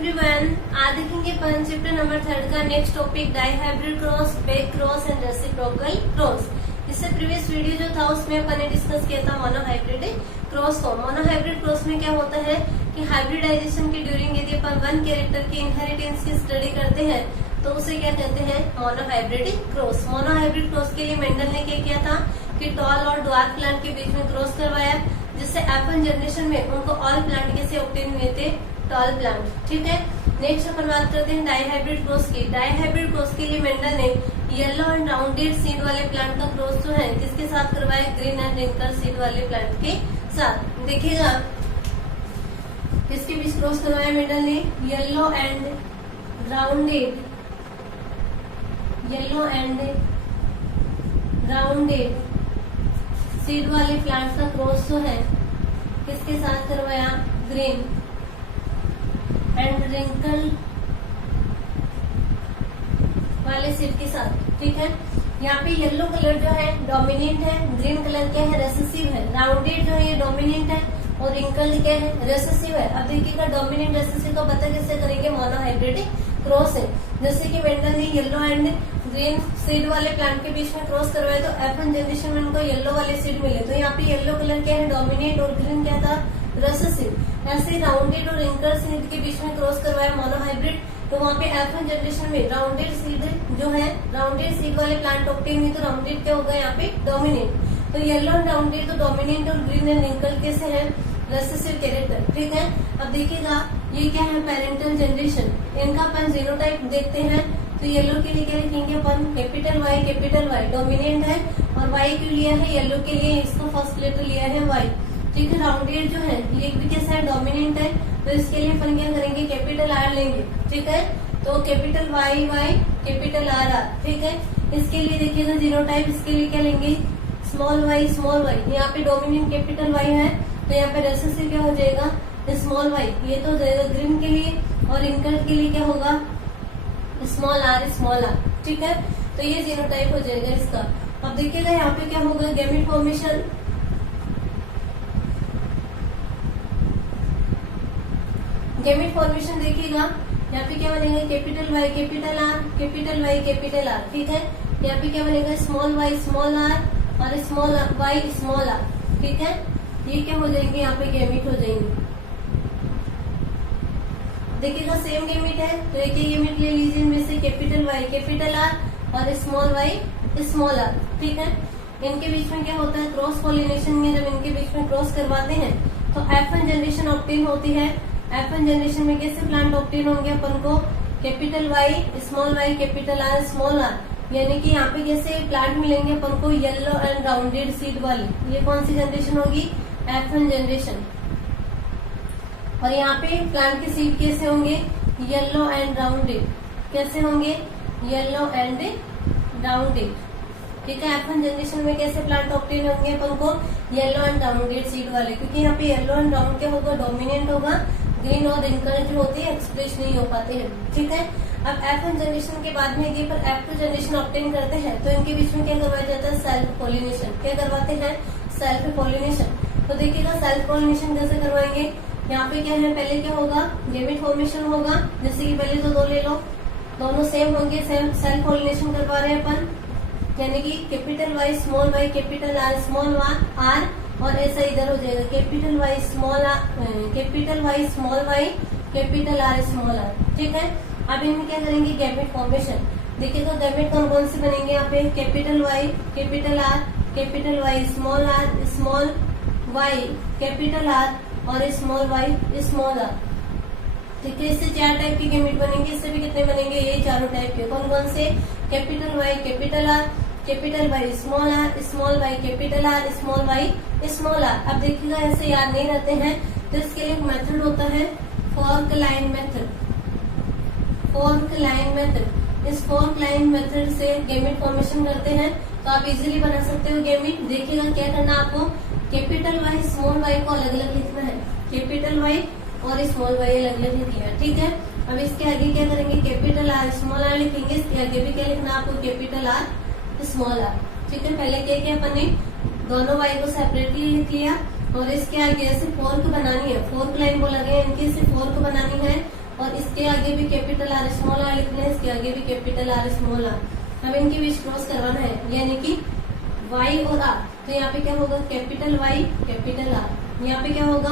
Everyone, आज देखेंगे अपन chapter number 3 का next topic dihybrid cross, back cross and reciprocal cross. इससे प्रीवियस वीडियो जो था उसमें अपन ने डिस्कस किया था मोनोहाइब्रिड क्रॉस को। मोनोहाइब्रिड क्रॉस में क्या होता है कि हाइब्रिडाइजेशन के ड्यूरिंग यदि अपन वन कैरेक्टर की इनहेरिटेंस की स्टडी करते हैं तो उसे क्या कहते हैं, मोनोहाइब्रिड क्रॉस। मोनोहाइब्रिड क्रॉस के लिए मेंडल ने क्या किया था कि टॉल और ड्वार्फ प्लांट के बीच में क्रॉस करवाया, जिससे F1 जनरेशन में उनको ऑल प्लांट कैसे ऑब्टेन हुए थे, टॉल प्लांट। ठीक है, नेक्स्ट अपन बात करते हैं डाइहाइब्रिड क्रॉस की। डाइहाइब्रिड क्रॉस के लिए मेंडल ने येलो एंड राउंडेड सीड वाले प्लांट का क्रॉस जो है किसके साथ करवाया, ग्रीन एंड रिंकल सीड वाले प्लांट के साथ। देखिएगा इसके बीच क्रॉस करवाया मेंडल ने येलो एंड राउंडेड सीड वाले प्लांट का क्रॉस जो है किसके साथ करवाया, ग्रीन एंड रिंकल वाले सीड के साथ। ठीक है, यहाँ पे येलो कलर जो है डोमिनेंट है, ग्रीन कलर क्या है, रेसेसिव है, राउंडेड जो है ये डोमिनेंट है और रिंकल क्या है, रेसेसिव है। अब देखिएगा डोमिनेंट रेसेसिव का पता कैसे करेंगे, मोनोहाइब्रिड क्रॉस है। जैसे कि मेंडल ने येलो एंड ग्रीन सीड वाले प्लांट के बीच में क्रॉस करवाया तो F1 जनरेशन में उनको येलो वाले सीड मिले, तो यहाँ पे येलो कलर क्या है, डोमिनेट, और ग्रीन क्या था, रेसेसिव। ऐसे राउंडेड और रिंकल सीड के बीच में क्रॉस करवाया मोनोहाइब्रिड, तो वहाँ पे F1 जनरेशन में राउंडेड सीड जो है, राउंडेड सीड वाले प्लांट ऑब्टेन हुई, तो राउंडेड क्या होगा यहाँ पे, डोमिनेट। तो येलो एंड राउंडेड तो डोमिनेट और ग्रीन एंड रिंकल कैसे है, रेसेसिव कैरेक्टर। ठीक है, अब देखिएगा ये क्या है, पेरेंटल जनरेशन। इनका अपन जीनोटाइप देखते हैं तो येलो के लिए क्या लिखेंगे अपन, कैपिटल वाई डोमिनेंट है, और वाई के लिए है, येलो के लिए इसको फर्स्ट लेटर लिया है वाई। ठीक है, राउंडेड जो है ये भी कैसा है, डोमिनेंट है, तो इसके लिए अपन क्या करेंगे, कैपिटल आर लेंगे। ठीक है, तो कैपिटल वाई कैपिटल आर। ठीक है, इसके लिए देखिएगा जीनोटाइप, इसके लिए क्या लेंगे, स्मॉल वाई। यहाँ पे डोमिनेंट कैपिटल वाई है तो यहाँ पे रेसेसिव क्या हो जाएगा, स्मॉल वाई। ये तो ग्रीन के लिए, और रिंकल के लिए क्या होगा, स्मॉल आर। ठीक है, तो ये जीनोटाइप हो जाएगा इसका। अब देखिएगा यहाँ पे क्या होगा, गैमेट फॉर्मेशन। गैमेट फॉर्मेशन देखिएगा यहाँ पे क्या बनेगा, capital Y capital R, capital Y capital R. ठीक है, यहाँ पे क्या बनेगा, स्मॉल वाई स्मॉल आर और स्मॉल वाई स्मॉल आर। ठीक है, ये क्या हो जाएंगे, यहाँ पे गैमेट हो जाएंगे। देखिएगा सेम गैमेट है तो एक ही गैमेट ले लीजिए, इनमें से कैपिटल वाई कैपिटल आर और स्मॉल वाई स्मॉल आर। ठीक है, इनके बीच में क्या होता है, क्रॉस पॉलिनेशन में जब इनके बीच में क्रॉस करवाते हैं तो F1 जनरेशन ऑब्टेन होती है। F1 जनरेशन में कैसे प्लांट ऑब्टेन होंगे अपन को, capital Y capital R small R, यानी कि यहाँ पे कैसे प्लांट मिलेंगे अपन को, येलो एंड राउंडेड सीड वाली। ये कौन सी जनरेशन होगी, F1 जनरेशन। और यहाँ पे प्लांट के सीड कैसे होंगे, येलो एंड राउंडेड। कैसे होंगे, येलो एंड राउंडेड। ठीक है, F1 जनरेशन में कैसे प्लांट ऑब्टेन होंगे अपन को, येलो एंड राउंडेड सीड वाले, क्योंकि यहाँ पे येलो एंड राउंड क्या होगा, डोमिनेंट होगा, ग्रीन और रिंकल जो होती है एक्सप्रेस नहीं हो पाते हैं। ठीक है, अब F1 जनरेशन के बाद में यदि पर F2 जनरेशन ऑब्टेन करते हैं तो इनके बीच में क्या करवाया जाता है, सेल्फ पॉलिनेशन। क्या करवाते हैं, सेल्फ पॉलिनेशन। तो देखिएगा सेल्फ पॉलिनेशन कैसे करवाएंगे, यहाँ पे क्या है, पहले क्या होगा, गैमेट फॉर्मेशन होगा। जैसे कि पहले तो दो ले लो, दोनों सेम होंगे, सेम सेल्फ पॉलिनेशन करवा रहे हैं अपन, यानी कि capital Y capital R small R, और ऐसा इधर हो जाएगा, capital Y small Y capital R small R. ठीक है, अब इनमें क्या करेंगे, गैमेट फॉर्मेशन। देखिएगा गैमेट कौन कौन से बनेंगे यहाँ पे, capital Y capital R, capital Y small Y capital R और स्मॉल वाई स्मॉल आर। ठीक है, इससे 4 टाइप के गैमेट बनेंगे। इससे भी कितने बनेंगे, ये चारों टाइप के। कौन कौन से, capital Y capital R, capital Y small Y capital R, small Y small R. अब देखिएगा ऐसे याद नहीं रहते हैं तो इसके लिए एक मेथड होता है, फोर्क लाइन मेथड। इस फोर्क लाइन मेथड से गैमेट फॉर्मेशन करते हैं तो आप इजीली बना सकते हो गैमेट। देखिएगा क्या करना आपको, कैपिटल वाई स्मॉल वाई को अलग अलग लिखना है, कैपिटल वाई और स्मॉल वाई अलग अलग लिख लिया। ठीक है, अब इसके आगे क्या करेंगे, कैपिटल आर स्मॉल आर लिखेंगे, इसके आगे भी क्या लिखना आपको, कैपिटल आर स्मॉल आर। ठीक है, पहले क्या किया अपन ने, दोनों वाई को सेपरेटली लिख लिया और इसके आगे ऐसे फोर्क बनानी है, फोर्क लाइन बोला गया, इनकी ऐसे फोर्क बनानी है और इसके आगे भी कैपिटल आर स्मॉल आर लिखना है, इसके आगे भी कैपिटल आर स्मॉल आर। हमें इनके बीच क्रॉस करवाना है, यानी कि वाई और आर। तो यहाँ पे क्या होगा, कैपिटल वाई कैपिटल आर। यहाँ पे क्या होगा,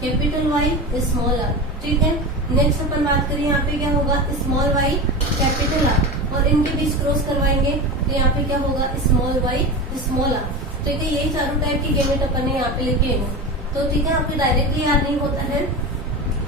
कैपिटल वाई स्मॉल आर। ठीक है, नेक्स्ट अपन बात करें, यहाँ पे क्या होगा, स्मॉल वाई कैपिटल आर, और इनके बीच क्रॉस करवाएंगे तो यहाँ पे क्या होगा, स्मॉल वाई स्मॉल आर। ठीक है, यही चारों टाइप की गेमेट अपन ने यहाँ पे लिखे हैं। तो ठीक है, आपको डायरेक्टली याद नहीं होता है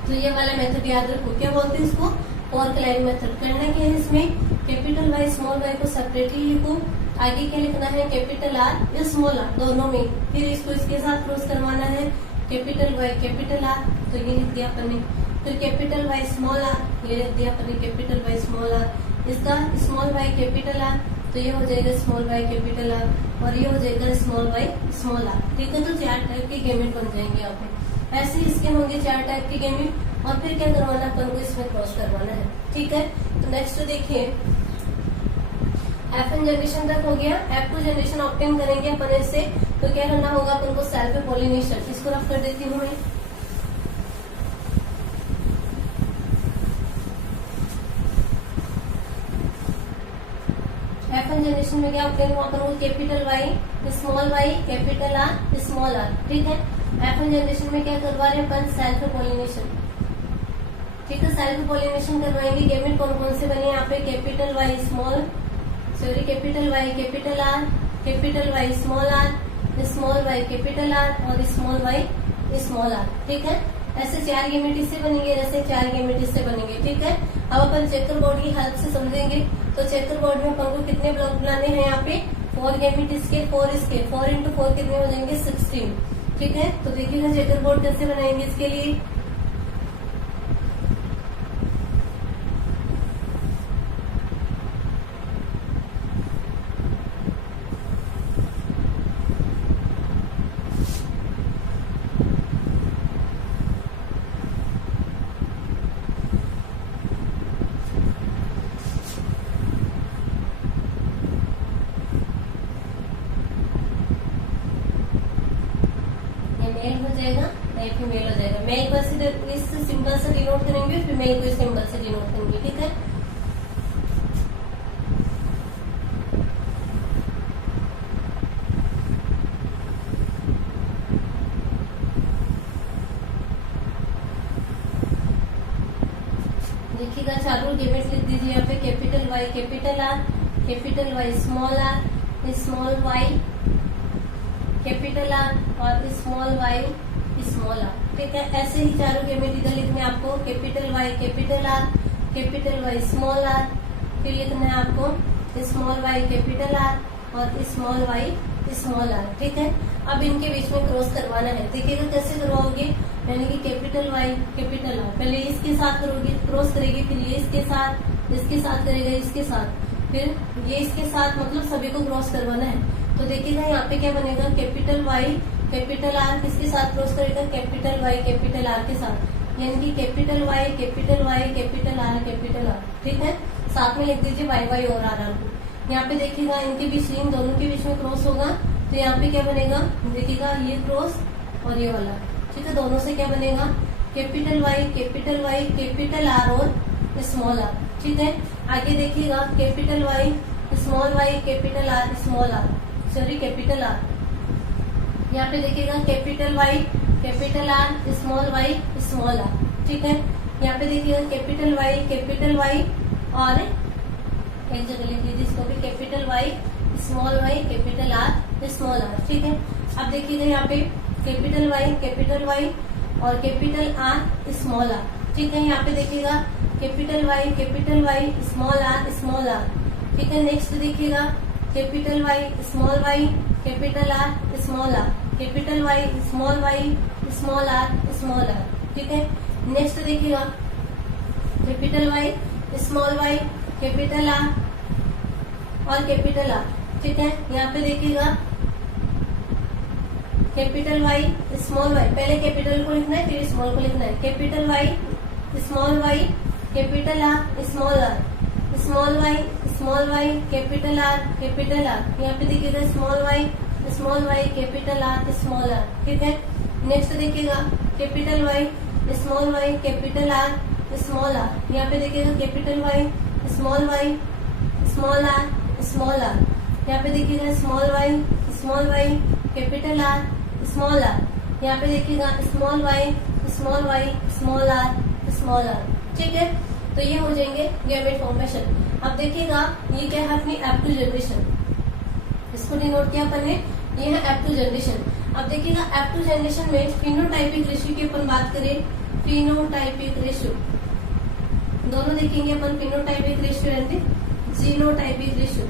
तो ये वाला मेथड याद रखो। क्या बोलते हैं इसको, फोर्क लाइन मेथड। करना क्या है इसमें, कैपिटल वाई स्मॉल वाई को सेपरेटली लिखो, आगे क्या लिखना है, कैपिटल आर स्मॉल आर दोनों में, फिर इसको इसके साथ क्रॉस करवाना है, कैपिटल वाई कैपिटल आर, तो ये लिख दिया अपन ने। फिर कैपिटल वाई स्मॉल आर, ये लिख दिया अपन ने कैपिटल वाई स्मॉल आर। इसका स्मॉल वाई कैपिटल आर, तो ये हो जाएगा स्मॉल वाई कैपिटल आर, और ये हो जाएगा स्मॉल वाई स्मॉल आर। ठीक है, तो 4 टाइप के गेमेट बन जाएंगे यहाँ पे। ऐसे ही इसके होंगे 4 टाइप के गेमेट, और फिर क्या करवाना अपन को, इसमें क्रॉस करवाना है। ठीक है, तो नेक्स्ट देखिए, F1 जनरेशन तक हो गया। F2 जनरेशन ऑब्टेन करेंगे अपन इससे, तो क्या करना होगा अपन को, सेल्फ पॉलिनेशन। इसको रफ कर देती हूँ मैं। F1 जनरेशन में क्या ऑब्टेन हुआ अपन को, capital Y small Y capital R small R. ठीक है, F1 जनरेशन में क्या करवा रहे हैं अपन, सेल्फ पॉलिनेशन। ठीक है, सेल्फ पॉलिनेशन करवाएंगे। गेमेट कौन कौन से बने यहाँ पे, capital Y small sorry capital Y capital R, capital Y small R, small Y capital R, और स्मॉल वाई स्मॉल आर। ठीक है, ऐसे 4 गेमेट इससे बनेंगे, ऐसे 4 गेमेट इससे बनेंगे। ठीक है, अब अपन चेकर बोर्ड की हेल्प से समझेंगे। तो चेकर बोर्ड में अपन को कितने ब्लॉक बनाने हैं, यहाँ पे 4 गेमेट इसके, 4 इसके, 4 इंटू 4 कितने हो जाएंगे, 16। ठीक है, तो देखिएगा चेकर बोर्ड कैसे बनाएंगे इसके लिए। मेल हो जाएगा, फीमेल हो जाएगा। मेल को इस सिंबल से डिनोट करेंगे, फीमेल को इस सिंबल से डिनोट करेंगे। ठीक है, देखिएगा चारों गेमेट लिख दीजिए यहाँ पे, capital Y capital R, capital Y small R, small Y capital R, और स्मॉल वाई स्मॉल आर। ठीक है, ऐसे ही चारों गेमेट इधर लिखने हैं आपको, capital Y capital R, capital Y small R, फिर लिखना है आपको स्मॉल वाई कैपिटल आर, और स्मॉल वाई स्मॉल आर। ठीक है, अब इनके बीच में क्रॉस करवाना है। देखिएगा कैसे करवाओगे, यानी कि कैपिटल वाई कैपिटल आर, पहले इसके साथ करोगे, क्रॉस करेगी, फिर ये इसके साथ करेगा, इसके साथ, फिर ये इसके साथ, मतलब सभी को क्रॉस करवाना है। तो देखिएगा यहाँ पे क्या बनेगा, कैपिटल वाई कैपिटल आर किसके साथ क्रॉस करेगा, कैपिटल वाई कैपिटल आर के साथ, यानी कि capital Y capital Y capital R capital R. ठीक है, साथ में लिख दीजिए वाई वाई और आर आर को। यहाँ पे देखिएगा इनके बीच, इन दोनों के बीच में क्रॉस होगा, तो यहाँ पे क्या बनेगा, देखिएगा ये क्रॉस और ये वाला। ठीक है, दोनों से क्या बनेगा, कैपिटल वाई कैपिटल आर और स्मॉल आर। ठीक है, आगे देखिएगा capital Y capital R small R, sorry capital R. यहाँ पे देखिएगा capital Y capital R small Y small R. ठीक है, यहाँ पे देखिएगा कैपिटल वाई और एक जगह लिख दीजिए इसको भी, capital Y capital R small R. ठीक है, अब देखिएगा यहाँ पे कैपिटल वाई और कैपिटल आर स्मॉल आर। ठीक है, यहाँ पे देखिएगा कैपिटल वाई स्मॉल आर। ठीक है, नेक्स्ट देखिएगा capital Y capital R small R, capital Y small R. ठीक है, नेक्स्ट देखिएगा कैपिटल वाई कैपिटल आर और कैपिटल आर। ठीक है, यहाँ पे देखिएगा कैपिटल वाई स्मॉल वाई, पहले कैपिटल को लिखना है फिर स्मॉल को लिखना है, capital Y capital R small Y capital R. यहाँ पे देखिएगा small Y capital R small R. ठीक है, नेक्स्ट देखिएगा capital Y capital R small R. यहाँ पे देखिएगा capital Y, small Y, small R, small R. यहाँ पे देखिएगा small Y, capital R, small R. यहाँ पे देखिएगा small Y, small R, small R. ठीक है, तो ये हो जाएंगे गैमेट फॉर्मेशन। अब देखिएगा ये क्या है अपनी F2 जनरेशन, इसको डिनोट किया अपन ने, ये है F2 जनरेशन। अब देखिएगा F2 जनरेशन में फिनोटाइपिक रेशियो की अपन बात करें, फिनोटाइपिक रेशियो दोनों देखेंगे अपन, phenotypic ratio and genotypic ratio.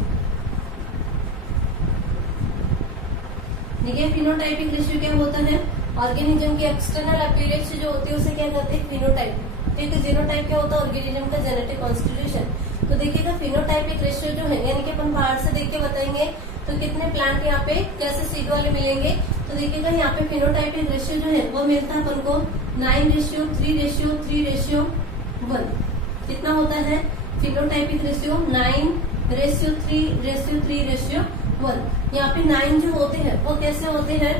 देखिए फिनोटाइपिक रेशियो क्या होता है, ऑर्गेनिज्म की एक्सटर्नल अपीयरेंस जो होती है उसे क्या कहते हैं, फिनोटाइप। ठीक है, जीनोटाइप क्या होता है, ऑर्गेनिज्म का जेनेटिक कॉन्स्टिट्यूशन। तो देखिएगा फिनोटाइपिक रेशियो जो है, यानी कि अपन बाहर से देख के बताएंगे तो कितने प्लांट यहाँ पे कैसे सीड वाले मिलेंगे। तो देखिएगा यहाँ पे फिनोटाइपिक रेशियो जो है वो मिलता है अपन को 9:3:3:1। कितना होता है फिनोटाइपिक रेशियो, 9:3:3:1। यहाँ पे 9 जो होते हैं वो कैसे होते हैं,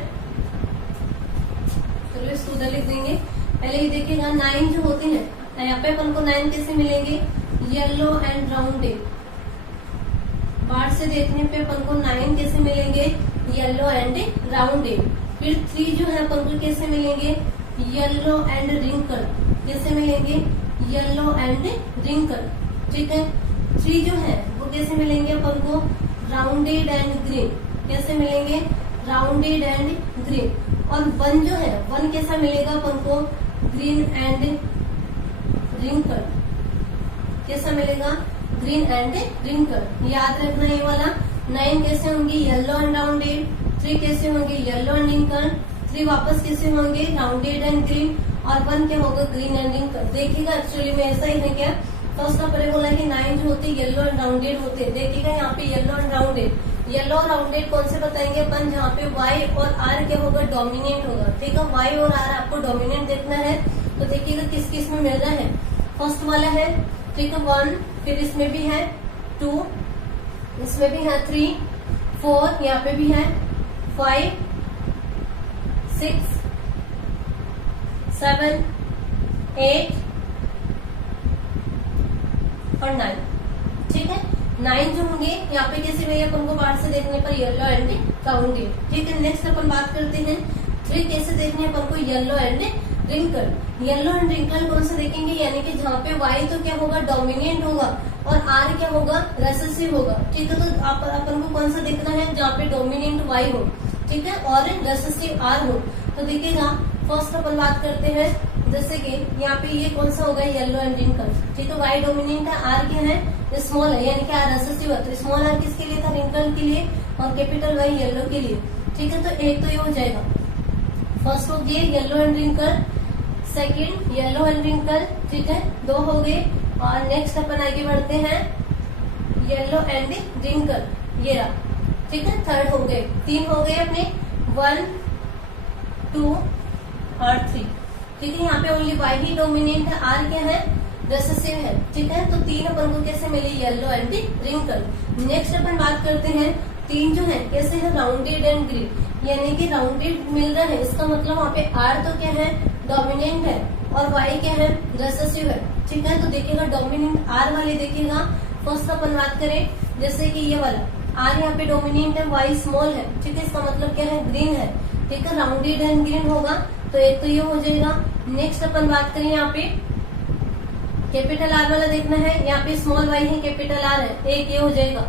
चलो इसको उधर लिख देंगे। पहले ये देखिएगा 9 जो होते हैं, यहाँ पे अपन को 9 कैसे मिलेंगे, येलो एंड राउंडेड। बाहर से देखने पे अपन को 9 कैसे मिलेंगे, येलो एंड राउंडेड। फिर 3 जो है अपन को कैसे मिलेंगे, येलो एंड रिंकल। कैसे मिलेंगे, येलो एंड रिंकल। ठीक है, 3 जो है वो कैसे मिलेंगे अपन को, राउंडेड एंड ग्रीन। कैसे मिलेंगे, राउंडेड एंड ग्रीन। और 1 जो है, 1 कैसा मिलेगा अपन को, ग्रीन एंड रिंकल। कैसा मिलेगा, ग्रीन एंड रिंकल। याद रखना ये वाला। 9 कैसे होंगे, येलो एंड राउंडेड। 3 कैसे होंगे, येलो एंड रिंकल। 3 वापस कैसे होंगे, राउंडेड एंड ग्रीन। और 1 क्या होगा, ग्रीन एंड रिंकल। देखिएगा एक्चुअली में ऐसा ही है क्या, तो उसका पहले बोला कि 9 जो होते येलो एंड राउंडेड होते। देखिएगा यहाँ पे येलो एंड राउंडेड, येलो और राउंडेड कौन से बताएंगे अपन, जहाँ पे Y और R क्या होगा, डोमिनेंट होगा। ठीक है, Y और R आपको डोमिनेंट देखना है। तो देखिएगा किस किस में मिल रहा है, फर्स्ट वाला है, ठीक है 1, फिर इसमें भी है 2, इसमें भी है 3, 4, यहाँ पे भी है 5, 6, 7, 8 और 9। ठीक है, 9 जो होंगे यहाँ पे कैसे मिलेगा अपन को, बाहर से देखने पर येलो एंड राउंडेड। ठीक है, नेक्स्ट अपन बात करते हैं 3 कैसे देखने अपन को, yellow and wrinkle. Yellow and wrinkle कौन सा देखेंगे, यानी कि जहाँ पे Y तो क्या होगा, डोमिनेंट होगा, और R क्या होगा, रेसेसिव होगा। ठीक है, तो अपन को कौन सा देखना है, जहाँ पे डोमिनेंट Y हो, ठीक है, और रेसेसिव R हो। तो देखिएगा फर्स्ट अपन बात करते हैं, जैसे कि यहाँ पे ये कौन सा होगा, येलो एंड रिंकल। ठीक है, Y डोमिनेंट है, R क्या है, स्मॉल है, यानी कि R रेसेसिव है। तो स्मॉल R किसके लिए था, रिंकल के लिए, और कैपिटल Y येलो के लिए। ठीक है, तो एक तो ये हो जाएगा, फर्स्ट हो गए yellow and wrinkle, second yellow and wrinkle. ठीक है, 2 हो गए। और नेक्स्ट अपन आगे बढ़ते हैं, येलो एंड रिंकल, ये रहा। ठीक है, 3rd हो गए, 3 हो गए अपने, 1, 2 और 3। ठीक है, यहाँ पे ओनली Y ही डोमिनेंट है, R क्या है, रेसेसिव है। ठीक है, तो 3 अपन को कैसे मिली, येलो एंड रिंकल। नेक्स्ट अपन बात करते हैं, 3 जो है कैसे है, राउंडेड एंड ग्रीन, यानी कि राउंडेड मिल रहा है, इसका मतलब वहाँ पे R तो क्या है, डोमिनेंट है, और Y क्या है, रेसेसिव है। ठीक है, तो देखिएगा डोमिनेंट R वाले देखिएगा, फर्स्ट अपन बात करें, जैसे कि ये वाला R यहाँ पे डोमिनेंट है, Y स्मॉल है। ठीक है, इसका मतलब क्या है, ग्रीन है। ठीक है, राउंडेड एंड ग्रीन होगा, तो एक तो ये हो जाएगा। नेक्स्ट अपन बात करें, यहाँ पे कैपिटल R वाला देखना है, यहाँ पे स्मॉल Y है, कैपिटल R है, एक ये हो जाएगा।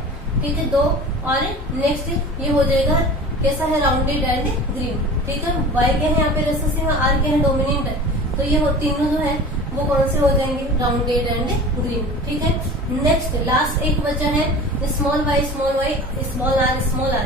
ठीक है, 2, और नेक्स्ट ये हो जाएगा, कैसा है, राउंडेड एंड ग्रीन। ठीक है, Y क्या है यहाँ पे रेसेसिव है, R क्या है, डोमिनेंट है। तो ये तीनों जो है वो कौन से हो जाएंगे, राउंडेड एंड ग्रीन। ठीक है, नेक्स्ट लास्ट एक बचा है, स्मॉल y, स्मॉल r,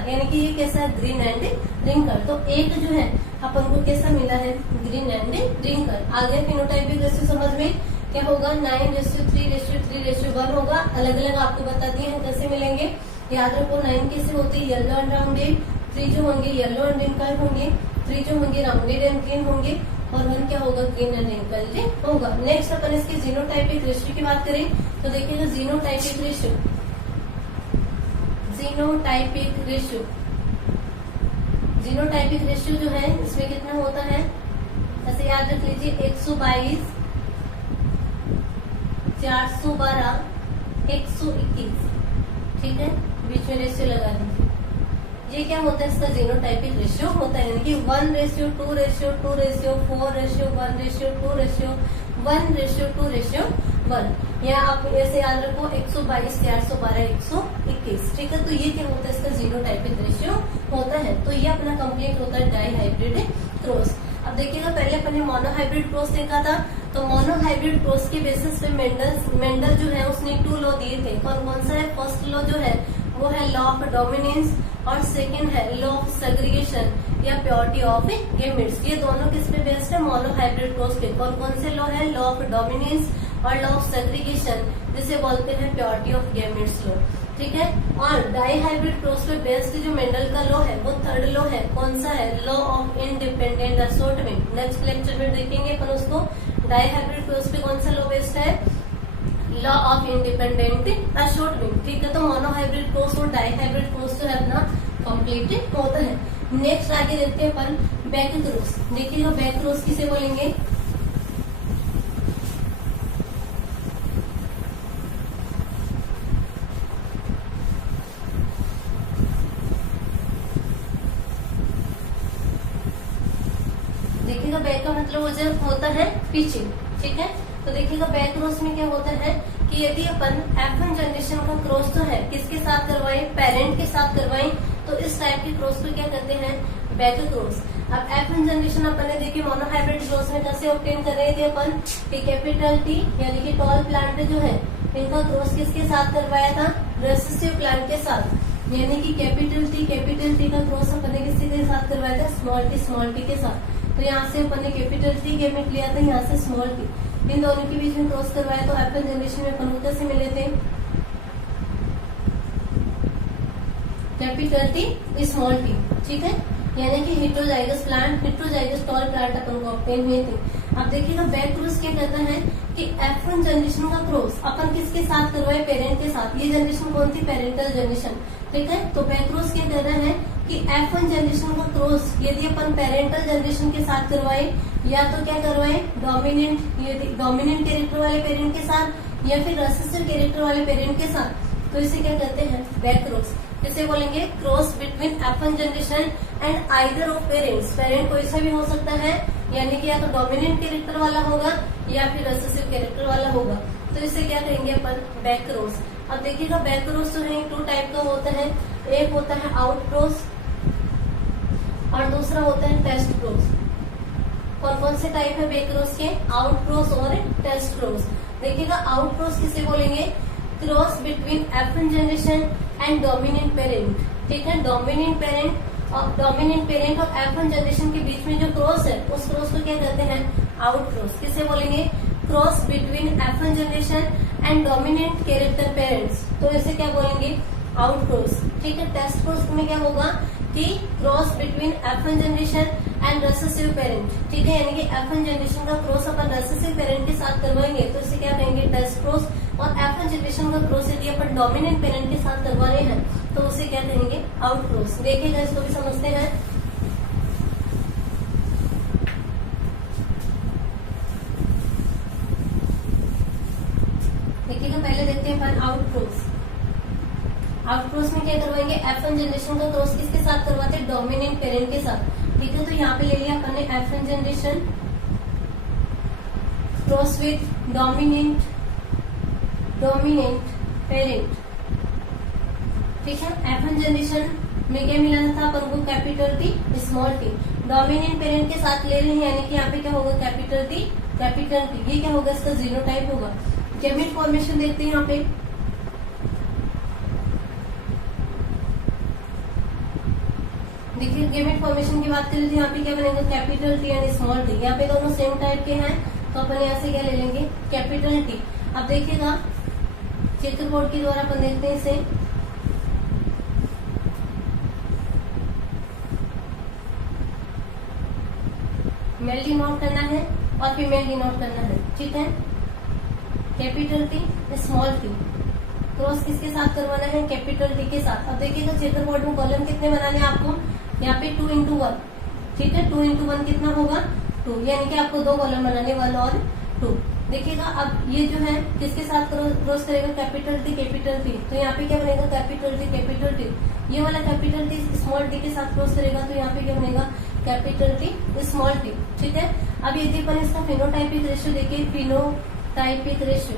यानी कि ये कैसा है, ग्रीन एंड रिंकल। तो एक जो है अपन को कैसा मिला है, ग्रीन एंड रिंकल। आगे फिनोटाइपिक रेशियो समझ में क्या होगा, 9:3:3:1 होगा। अलग अलग आपको बता दिए हैं कैसे मिलेंगे, याद रखो। 9 कैसे होती है, येलो एंड राउंडेड। 3 जो होंगे येलो एंड रिंकल होंगे, 3 जो होंगे राउंडेड एंड ग्रीन होंगे, और 1 क्या होगा, ग्रीन एंड रिंकल होगा। नेक्स्ट अपन इसकी जीनोटाइपिक रेशियो की बात करें तो देखिएगा जीनोटाइपिक रेशियो, जीनोटाइपिक रेशियो जो है इसमें कितना होता है, ऐसे याद रख लीजिए, 122 412 121, ठीक है, बीच में रेशियो लगा दीजिए। ये क्या होता है, इसका जीनोटाइपिक रेशियो होता है, यानी कि 1:2:2:4:1:1:1, या आप ऐसे याद रखो 122 412 121, ठीक है। तो ये क्या होता है, इसका जीनोटाइपिक रेशियो होता है। तो ये अपना कंप्लीट होता है डाई हाइब्रिड क्रॉस। अब देखिएगा, पहले अपन ने मोनो हाइब्रिड क्रॉस देखा था, तो मोनो हाइब्रिड क्रॉस के बेसिस पे मेंडल जो है उसने 2 लॉ दिए थे। कौन कौन सा है, फर्स्ट लॉ जो है वो है लॉ ऑफ डोमिनेंस, और सेकंड है लॉ ऑफ सेग्रीगेशन या प्योरिटी ऑफ गैमेट्स। ये दोनों किस पे बेस्ड है, मोनो हाइब्रिड क्रॉस पे। कौन कौन से लॉ है, लॉ ऑफ डोमिनेंस और लॉ ऑफ सेग्रीगेशन, जिसे बोलते हैं प्योरिटी ऑफ गैमेट्स लॉ, ठीक है। और डाई हाइब्रिड क्रॉस पे बेस्ड जो मेंडल का लॉ है वो थर्ड लॉ है, कौन सा है, law of independent assortment. Next lecture में देखेंगे अपन उसको। डाई हाइब्रिड क्रॉस पे कौन सा लॉ बेस्ड है, लॉ ऑफ इंडिपेंडेंट असॉर्टमेंट, ठीक है। तो मोनो हाइब्रिड क्रॉस और डाई हाइब्रिड क्रॉस जो है अपना कंप्लीट होता है। नेक्स्ट आगे देखते हैं अपन बैक क्रॉस। देखिएगा, बैक क्रॉस किसे बोलेंगे, देखिएगा बैक का मतलब होता है पीछे, ठीक है। तो देखिएगा बैक क्रॉस में क्या होता है कि यदि अपन F1 जनरेशन का क्रॉस जो है किसके साथ करवाएं, पेरेंट के साथ करवाएं, तो इस टाइप के क्रॉस को क्या कहते हैं, बैक क्रॉस। अब F1 जनरेशन अपन ने देखिए मोनो हाइब्रिड क्रॉस में कैसे ऑब्टेन कर रहे थे अपन, कि कैपिटल T यानी कि टॉल प्लांट जो है इनका क्रॉस किसके साथ करवाया था, रेसेसिव प्लांट के साथ, यानी कि कैपिटल T का क्रॉस अपन ने किसके साथ करवाया था, स्मॉल t के साथ। तो यहाँ से अपन ने कैपिटल T गैमेट लिया था, यहाँ से स्मॉल t, इन दोनों के बीच में क्रॉस करवाया। तो F1 जनरेशन में अपन कैसे मिले थे, कैपिटल T स्मॉल t, ठीक है, यानी कि हेटेरोजाइगस टॉल प्लांट अपन को ऑब्टेन हुए थे। अब देखिएगा बैक क्रॉस क्या कहता है कि F1 जनरेशन का क्रॉस अपन किसके साथ करवाए, पेरेंट के साथ। ये जनरेशन कौन थी, पेरेंटल जनरेशन, ठीक है। तो बैक क्रॉस क्या कहता है कि F1 जनरेशन का क्रॉस यदि अपन पेरेंटल जनरेशन के साथ करवाए, या तो क्या करवाए, डोमिनेंट कैरेक्टर वाले पेरेंट के साथ, या फिर रेसेसिव कैरेक्टर वाले पेरेंट के साथ, तो इसे क्या कहते हैं, बैक क्रॉस। इसे बोलेंगे cross between F1 generation and either of parents. Parent कोई सा भी हो सकता है, यानी कि या तो डोमिनेंट कैरेक्टर वाला होगा या फिर रेसेसिव कैरेक्टर वाला होगा। तो इसे क्या कहेंगे अपन, बैक क्रॉस। अब देखिएगा बैक क्रॉस जो है 2 टाइप का होता है, एक होता है आउट क्रॉस और दूसरा होता है टेस्ट क्रॉस। कौन कौन से टाइप है बैक क्रॉस के, आउट क्रॉस और टेस्ट क्रॉस। देखिएगा आउट क्रॉस किसे बोलेंगे, cross between F1 generation and dominant parent, ठीक है। डोमिनेंट पेरेंट और F1 जनरेशन के बीच में जो क्रॉस है उस क्रॉस को क्या कहते हैं, आउट क्रॉस। किसे बोलेंगे, cross between F1 generation and dominant character parents, तो इसे क्या बोलेंगे, आउट क्रॉस, ठीक है। टेस्ट क्रॉस में क्या होगा कि cross between F1 generation and recessive parent, ठीक है, यानी कि F1 जनरेशन का क्रॉस अपन रेसेसिव पेरेंट के साथ करवाएंगे तो इसे क्या कहेंगे, टेस्ट क्रॉस। और F1 जनरेशन का क्रॉस यदि अपन डोमिनेंट पेरेंट के साथ करवा रहे हैं तो उसे क्या कहेंगे, आउट क्रॉस। देखिएगा इसको भी समझते हैं। देखिएगा पहले देखते हैं अपन आउट क्रॉस। आउट क्रॉस में क्या करवाएंगे, F1 जनरेशन का क्रॉस किसके साथ करवाते हैं, डोमिनेंट पेरेंट के साथ, ठीक है। तो यहाँ पे ले लिया अपन ने F1 generation cross with dominant parent, ठीक है। F1 जनरेशन में क्या मिला था अपन को, capital T small t। Dominant parent के साथ ले रहे हैं, यानी कि यहाँ पे क्या होगा, कैपिटल T। ये क्या होगा, इसका जीनोटाइप होगा। गैमेट फॉर्मेशन देखते हैं यहाँ पे। देखिए गैमेट फॉर्मेशन की बात करें तो यहाँ पे क्या बनेगा, capital T and small t। यहाँ पे दोनों सेम टाइप के हैं तो अपन यहाँ से क्या ले लेंगे, कैपिटल T। अब देखिएगा चेकर बोर्ड के द्वारा अपन देखते हैं इसे। मेल डिनोट करना है और फीमेल डिनोट करना है, ठीक है। Capital T small t, cross किसके साथ करवाना है, कैपिटल T के साथ। अब देखिएगा चेकर बोर्ड में कॉलम कितने बनाने हैं आपको, यहाँ पे 2 into 1, ठीक है। 2 into 1 कितना होगा, 2, यानी कि आपको 2 कॉलम बनाने, 1 और 2, देखिएगा अब ये जो है किसके साथ क्रॉस करेगा, कैपिटल टी कैपिटल टी, तो यहाँ पे क्या बनेगा कैपिटल टी कैपिटल टी। ये वाला कैपिटल टी स्मॉल टी के साथ क्रॉस करेगा तो यहाँ पे क्या बनेगा कैपिटल टी स्मॉल टी। ठीक है, अब यदि अपन इसका फिनोटाइपिक रेशियो देखिए, फिनोटाइपिक रेशियो,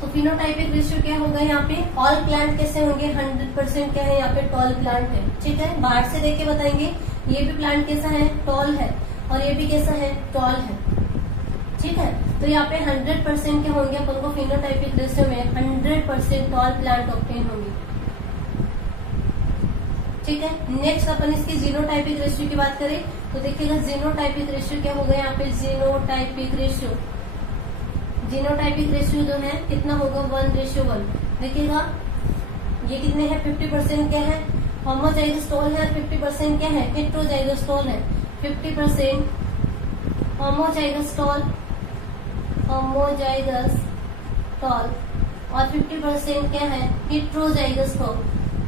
तो फिनोटाइपिक रेशियो क्या होगा यहाँ पे, ऑल प्लांट कैसे होंगे, 100% क्या है यहाँ पे टॉल प्लांट है। ठीक है, बाहर से देख के बताएंगे ये भी प्लांट कैसा है, टॉल है, और ये भी कैसा है, टॉल है। ठीक है, तो यहाँ पे 100% क्या होंगे, अपन को फिनोटाइपिक रेशियो में 100% टॉल प्लांट ऑब्टेन होंगे। ठीक है, नेक्स्ट अपन इसकी जीनोटाइपिक रेशियो की बात करें तो देखिएगा जीनोटाइपिक रेशियो क्या होगा यहाँ पे, जीनोटाइपिक रेशियो, जीनोटाइपिक रेशियो जो है कितना होगा 1:1। देखिएगा ये कितने हैं 50% क्या है, होमोजाइगस टॉल है, 50% क्या है, हेटेरोजाइगस टॉल है। 50% होमोजाइगस टॉल, होमोजाइगस टॉल, और 50% क्या है, हेटेरोजाइगस टॉल,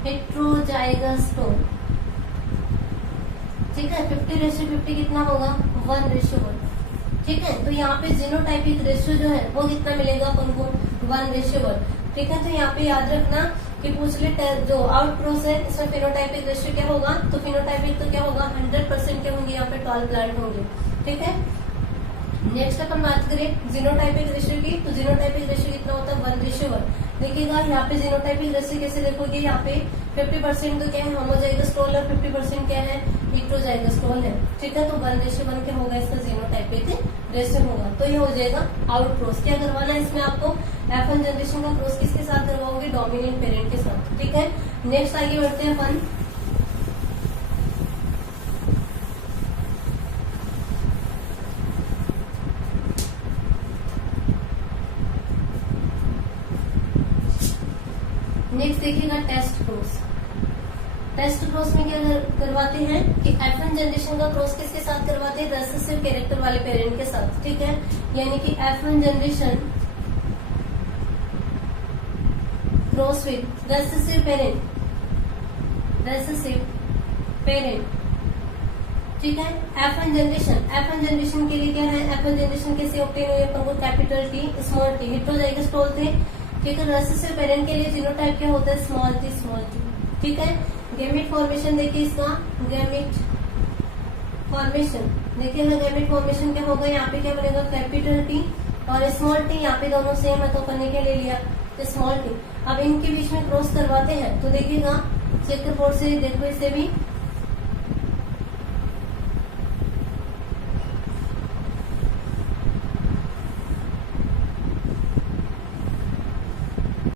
हेटेरोजाइगस टॉल। ठीक है, 50:50 कितना होगा 1:1। ठीक है, तो यहाँ पे जीनोटाइपिक रेशियो जो है वो कितना मिलेगा अपन को 1:1। ठीक है, तो यहाँ पे याद रखना कि पूछ ले जो आउट क्रॉस है इसमें फिनोटाइपिक रेशियो क्या होगा, तो फिनोटाइपिक तो क्या होगा 100% क्या होंगे यहाँ पे टॉल प्लांट होंगे। ठीक है, नेक्स्ट अपन बात करें जीनोटाइपिक रेशियो की, तो जीनोटाइपिक रेशियो कितना होता है 1:1। देखिएगा यहाँ पे जीनोटाइपिक रेशियो कैसे देखोगे, यहाँ पे 50% तो क्या है होमोजाइगस टॉल और 50% क्या है हेटेरोजाइगस टॉल है। ठीक है, तो 1:1 क्या होगा इसका जीनोटाइपिक रेशियो होगा। तो ये हो जाएगा आउट क्रॉस। क्या करवाना है इसमें आपको, F1 जनरेशन का क्रॉस किसके साथ करवाओगे, डोमिनेंट पेरेंट के साथ। ठीक है, नेक्स्ट आगे बढ़ते हैं अपन, नेक्स्ट देखिएगा टेस्ट क्रॉस। टेस्ट क्रॉस में क्या करवाते हैं कि F1 जनरेशन का क्रॉस किसके साथ करवाते हैं, रिसेसिव कैरेक्टर वाले पेरेंट के साथ। ठीक है, यानी कि F1 generation cross with recessive parent, recessive parent. ठीक है, F1 जनरेशन के लिए क्या है, F1 जनरेशन कैसे ऑब्टेन हुई अपन को, capital T small T, heterozygous tall थे। ठीक है, रिसेसिव पेरेंट के लिए जीनोटाइप क्या होता है, स्मॉल टी स्मॉल टी। ठीक है, गैमेट फॉर्मेशन देखिए इसका, गैमेट फॉर्मेशन देखिए ना, गैमेट फॉर्मेशन क्या होगा, यहाँ पे क्या बनेगा कैपिटल टी और स्मॉल टी, यहाँ पे दोनों सेम है तो करने के लिए लिया तो स्मॉल टी। अब इनके बीच में क्रॉस करवाते हैं तो देखिएगा चेकर बोर्ड से देखो, इसे भी